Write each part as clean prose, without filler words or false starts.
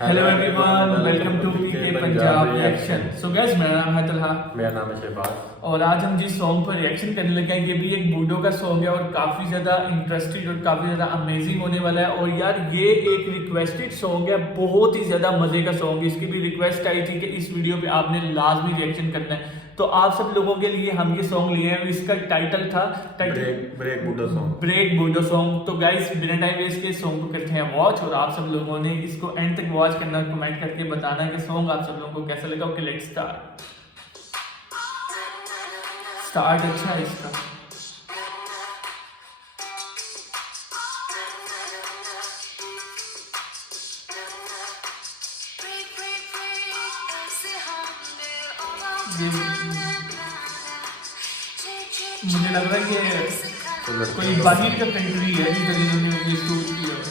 Hello everyone, welcome to PK Punjab reaction. So guys, मेरा नाम है तलहा। मेरा नाम है शहबाज। और आज हम जिस सॉन्ग पर रिएक्शन करने लगे हैं, ये भी एक बूडो का सॉन्ग है और काफी ज्यादा इंटरेस्टिंग और काफी ज्यादा अमेजिंग होने वाला है। और यार, ये एक रिक्वेस्टेड सॉन्ग है, बहुत ही ज्यादा मजे का सॉन्ग है। इसकी भी रिक्वेस्ट आई थी कि इस वीडियो पे आपने लाजमी रिएक्शन करना है, तो आप सब लोगों के लिए हम ये सॉन्ग लिए हैं। इसका टाइटल था ब्रेक बूडो सॉन्ग। ब्रेक बूडो सॉन्ग। तो गाइस, बिना टाइम वेस्ट के सॉन्ग को करते हैं वॉच, और आप सब लोगों ने इसको एंड तक वॉच करना, कमेंट करके बताना कि सॉन्ग आप सब लोगों को कैसा लगा। ओके, लेट्स स्टार्ट अच्छा है इसका। ये मुझे लग रहा है कि कोई बाहर का कंट्री है जिधर इन्होंने ये शूट किया है।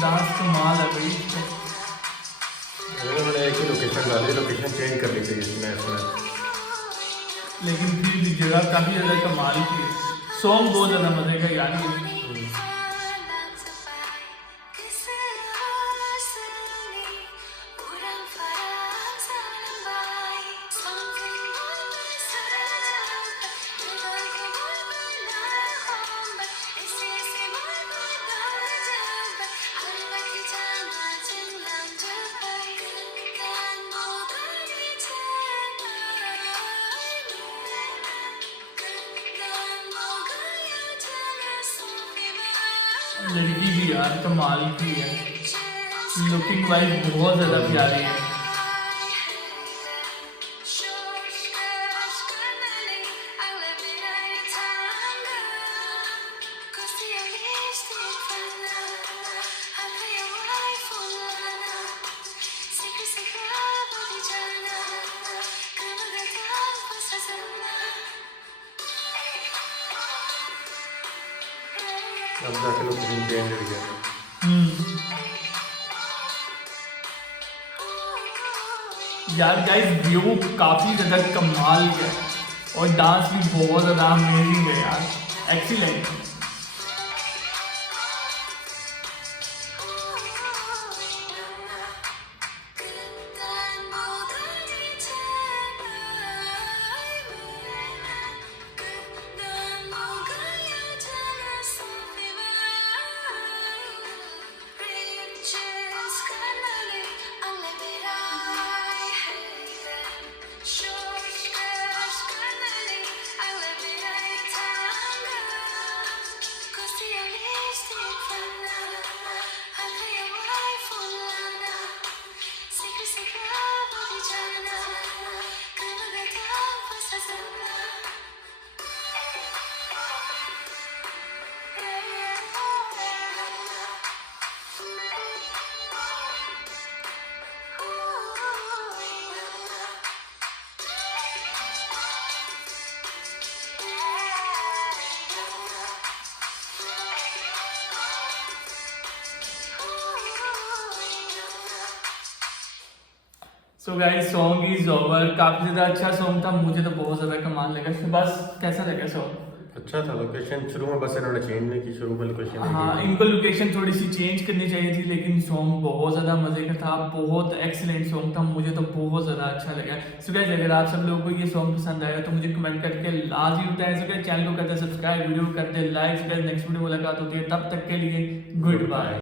डांस कमाल है भाई। उन्होंने एक ही लोकेशन डाली, लोकेशन चेंज कर ली थी इसमें लेकिन फिर भी जगह काफी ज्यादा कमाल की। सॉन्ग बहुत ज्यादा मजे का यार। लड़की भी यार कमाल की है, लुकिंग वाइज बहुत ज्यादा प्यारी है। अब जाके लोकेशन चेंज हो गया। यार गाइस, व्यू काफी ज्यादा कमाल है और डांस भी बहुत ज्यादा अमेजिंग है यार, excellent. So guys, song is over. काफी ज्यादा अच्छा सॉन्ग था, मुझे तो बहुत ज्यादा कमाल लगा। बस कैसा लगा सॉन्ग? अच्छा था लोकेशन शुरू में, बस इन्होंने चेंज नहीं की, शुरू में लोकेशन हाँ, इनको लोकेशन थोड़ी सी चेंज करनी चाहिए थी, लेकिन सॉन्ग बहुत ज़्यादा मज़े का था, बहुत एक्सीलेंट सॉन्ग था, मुझे तो बहुत ज़्यादा अच्छा लगा। सो गाइस, अगर आप सब लोगों को ये सॉन्ग पसंद आया तो मुझे कमेंट करके लाजमी बताएं। सो गाइस, चैनल को करते सब्सक्राइब, वीडियो को करते लाइक। नेक्स्ट वीडियो मुलाकात होती है, तब तक के लिए गुड बाय।